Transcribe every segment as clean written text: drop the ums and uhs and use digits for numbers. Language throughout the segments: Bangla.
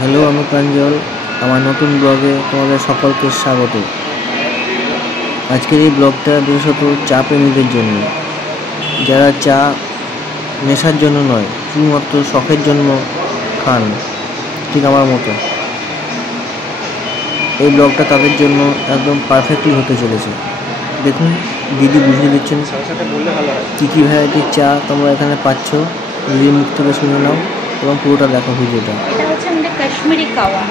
হ্যালো, আমি প্রাঞ্জল। আমার নতুন ব্লগে তোমাদের সকলকে স্বাগত। আজকের এই ব্লগটা বিশেষত চা প্রেমীদের জন্য, যারা চা নেশার জন্য নয়, শুধুমাত্র শখের জন্য খান, ঠিক আমার মতো। এই ব্লগটা তাদের জন্য একদম পারফেক্টলি হতে চলেছে। দেখুন, দিদি বুঝিয়ে দিচ্ছেন কী কী ভ্যারাইটির চা তোমরা এখানে পাচ্ছ। দিদির মুখ থেকে শুনে নাও এবং পুরোটা দেখো ভিডিওটা। এটা হচ্ছে আমাদের কাশ্মীরি কাওয়া।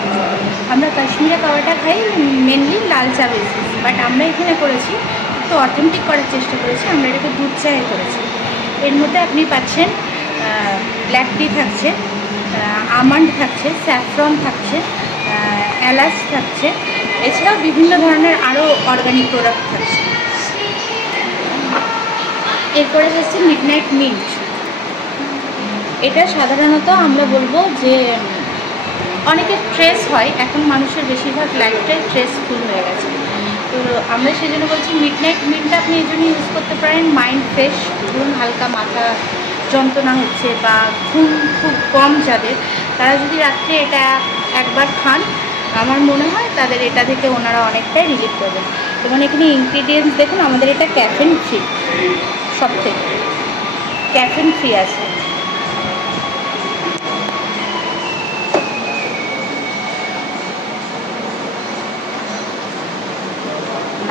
আমরা কাশ্মীরি কাওয়াটা খাই মেনলি লাল চা বেশি, বাট আমরা এখানে করেছি একটু অথেন্টিক করার চেষ্টা করেছি। আমরা এটাকে দুধ চায়ে করেছি। এর মধ্যে আপনি পাচ্ছেন ব্ল্যাক টি থাকছে, আমন্ড থাকছে, স্যাফরন থাকছে, এলাচ থাকছে, এছাড়াও বিভিন্ন ধরনের আরও অর্গানিক প্রোডাক্ট থাকছে। এরপরে হচ্ছে মিডনাইট মিন্ট। এটা সাধারণত আমরা বলবো যে অনেকের স্ট্রেস হয়, এখন মানুষের বেশিরভাগ লাইফটাই স্ট্রেসফুল হয়ে গেছে। তো আমরা সেই জন্য বলছি মিডনাইট মিন্টটা আপনি এই জন্য ইউজ করতে পারেন মাইন্ড ফ্রেশ, ধরুন হালকা মাথা যন্ত্রণা হচ্ছে বা ঘুম খুব কম যাদের, তারা যদি রাত্রে এটা একবার খান, আমার মনে হয় তাদের এটা থেকে ওনারা অনেকটাই রিলিফ করবেন। এবং এখানে ইনগ্রিডিয়েন্টস দেখুন, আমাদের এটা ক্যাফেন ফ্রি, সব থেকে ক্যাফেন ফ্রি আছে।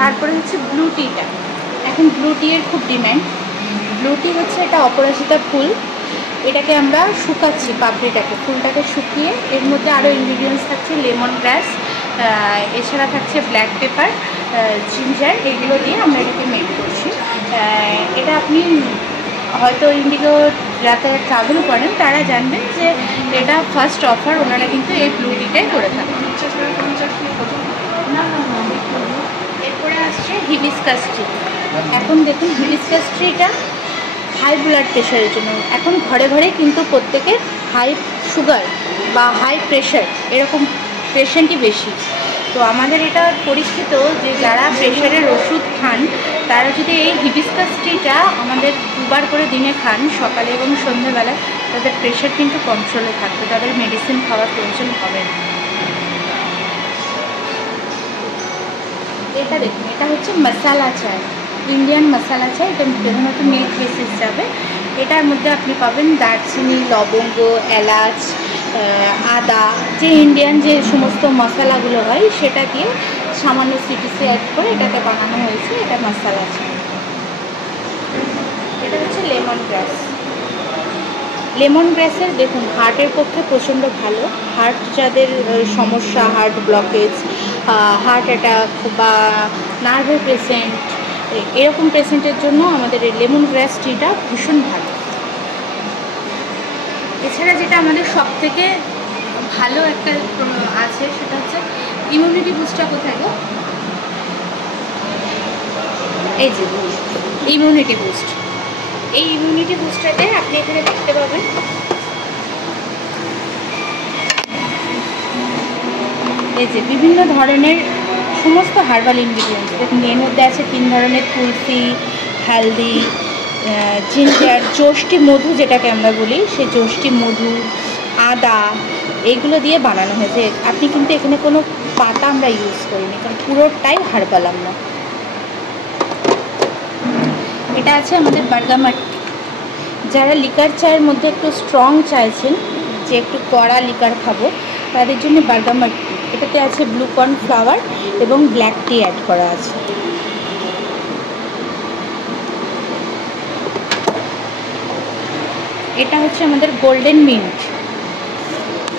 তারপরে হচ্ছে ব্লু টিটা। এখন ব্লু টি এর খুব ডিম্যান্ড। ব্লু টি হচ্ছে এটা অপরাজিতা ফুল, এটাকে আমরা শুকাচ্ছি, পাপড়িটাকে, ফুলটাকে শুকিয়ে এর মধ্যে আরও ইনগ্রিডিয়েন্টস থাকছে লেমন গ্রাস, এছাড়া থাকছে ব্ল্যাক পেপার, জিঞ্জার, এগুলো দিয়ে আমরা এটাকে মেক করছি। এটা আপনি হয়তো ইন্ডিগো যাতে ট্রাভেল করেন তারা জানবেন যে এটা ফার্স্ট অফার ওনারা কিন্তু এই ব্লু টিটাই করে থাকেন। এরপরে আসছে হিবিস্কাস ট্রি। এখন দেখুন হিবিস্কাস ট্রিটা হাই ব্লাড প্রেশারের জন্য, এখন ঘরে ঘরে কিন্তু প্রত্যেকের হাই সুগার বা হাই প্রেশার এরকম পেশেন্টই বেশি। তো আমাদের এটা পরীক্ষিত যে যারা প্রেশারের ওষুধ খান তারা যদি এই হিবিস্কাস ট্রিটা আমাদের 2 বার করে দিনে খান, সকালে এবং সন্ধ্যাবেলায়, তাদের প্রেশার কিন্তু কন্ট্রোলে থাকবে, তাদের মেডিসিন খাওয়ার প্রয়োজন হবে না। এটা দেখুন, এটা হচ্ছে মশালা চায়, ইন্ডিয়ান মশালা চায়। এটা প্রধানত মিল্ক বেসিস যাবে। এটার মধ্যে আপনি পাবেন দারচিনি, লবঙ্গ, এলাচ, আদা, যে ইন্ডিয়ান যে সমস্ত মশলাগুলো হয় সেটা দিয়ে সামান্য সিটিসি অ্যাড করে এটাকে বানানো হয়েছে। এটা মশালা চায়। এটা হচ্ছে লেমন গ্রাস। লেমন গ্রাসের দেখুন হার্টের পক্ষে প্রচণ্ড ভালো। হার্ট যাদের সমস্যা, হার্ট ব্লকেজ, হার্ট অ্যাটাক বা নার্ভের পেশেন্ট, এরকম পেশেন্টের জন্য আমাদের এই লেমন গ্রাস টিটা ভীষণ ভালো। এছাড়া যেটা আমাদের সব থেকে ভালো একটা আছে সেটা হচ্ছে ইমিউনিটি বুস্টার। কোথায় গো? এই যে ইমিউনিটি বুস্ট। এই ইমিউনিটি বুস্টারতে আপনি এখানে দেখতে পাবেন এই যে বিভিন্ন ধরনের সমস্ত হার্বাল ইনগ্রিডিয়েন্টস। দেখুন এর মধ্যে আছে 3 ধরনের তুলসী, হালদি, জিঞ্জার, যষ্টি মধু যেটাকে আমরা বলি, সেই যষ্টি মধু, আদা, এইগুলো দিয়ে বানানো হয়েছে। আপনি কিন্তু এখানে কোনো পাতা আমরা ইউজ করিনি, কারণ পুরোটাই হার্বাল আমরা। এটা আছে আমাদের বার্গামার। যারা লিকার চায়ের মধ্যে একটু স্ট্রং চাইছেন, যে একটু কড়া লিকার খাবো, তাদের জন্য বার্গামার। এটাতে আছে ব্লু কর্ন ফ্লাওয়ার এবং ব্ল্যাক টি অ্যাড করা আছে। এটা হচ্ছে আমাদের গোল্ডেন মিন্ট।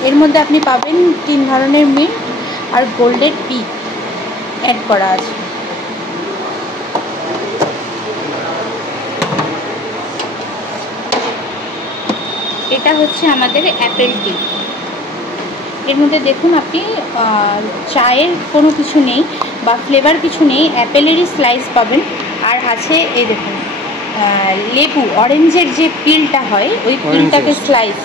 এর মধ্যে আপনি পাবেন 3 ধরনের মিন্ট আর গোল্ডেন পি অ্যাড করা আছে। এটা হচ্ছে আমাদের অ্যাপেল টি। এর মধ্যে দেখুন আপনি চায়ের কোনো কিছু নেই বা ফ্লেভার কিছু নেই, অ্যাপেলেরই স্লাইস পাবেন। আর আছে এই দেখুন লেবু, অরেঞ্জের যে পিলটা হয় ওই পিলটাকে স্লাইস,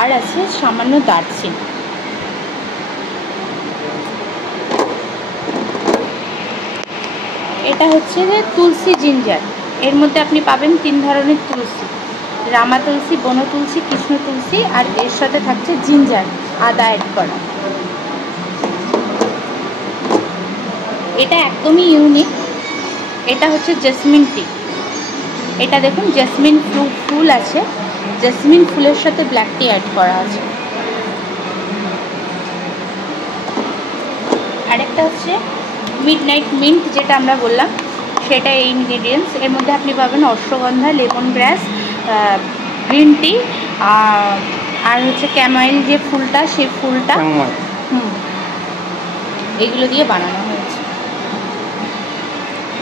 আর আছে সামান্য দারচিনি। এটা হচ্ছে যে তুলসী জিঞ্জার। এর মধ্যে আপনি পাবেন 3 ধরনের তুলসী, রামা তুলসী, বন তুলসী, কৃষ্ণ তুলসী, আর এর সাথে থাকছে জিঞ্জার আদা অ্যাড করা। এটা একদমই ইউনিক। এটা হচ্ছে জেসমিন টি। এটা দেখুন জেসমিন ফুল আছে, জেসমিন ফুলের সাথে ব্ল্যাক টি অ্যাড করা আছে। আরেকটা হচ্ছে মিডনাইট মিন্ট, যেটা আমরা বললাম সেটা এই ইনগ্রিডিয়েন্টস। এর মধ্যে আপনি পাবেন ashwagandha, lemon grass, green tea, আর হচ্ছে ক্যামাইল যে ফুলটা, সেই ফুলটা, এগুলো দিয়ে বানানো হয়েছে।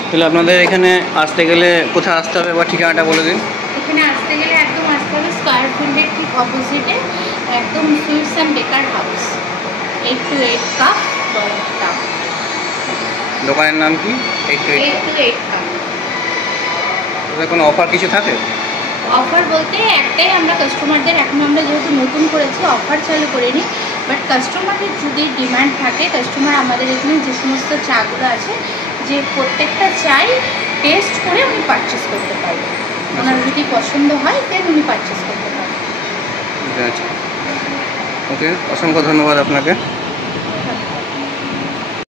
তাহলে আপনাদের এখানে আসতে গেলে কোথায় আসতে হবে বা ঠিকানাটা বলে দিন। এখানে আসতে গেলে একদম আসতে হবে স্কয়ার ফিল্ডের ঠিক অপোজিটে, একদম সুইটস অ্যান্ড বেকার হাউস, 8 to 8 কাপ টাউন। দোকানের নাম কি? 8 to 8 কাপ। কোনো অফার কিছু থাকে? অফার বলতে একটাই, আমরা কাস্টমারদের, এখন আমরা যেহেতু নতুন করেছি অফার চালু করিনি, বাট কাস্টমারের যদি ডিমান্ড থাকে, কাস্টমার আমাদের এখানে যে সমস্ত চাগুলো আছে, যে প্রত্যেকটা চাই টেস্ট করে উনি পারচেস করতে পারবেন। ওনার যদি পছন্দ হয় দেন উনি পারচেস করতে পারবেন। ওকে, অসংখ্য ধন্যবাদ আপনাকে।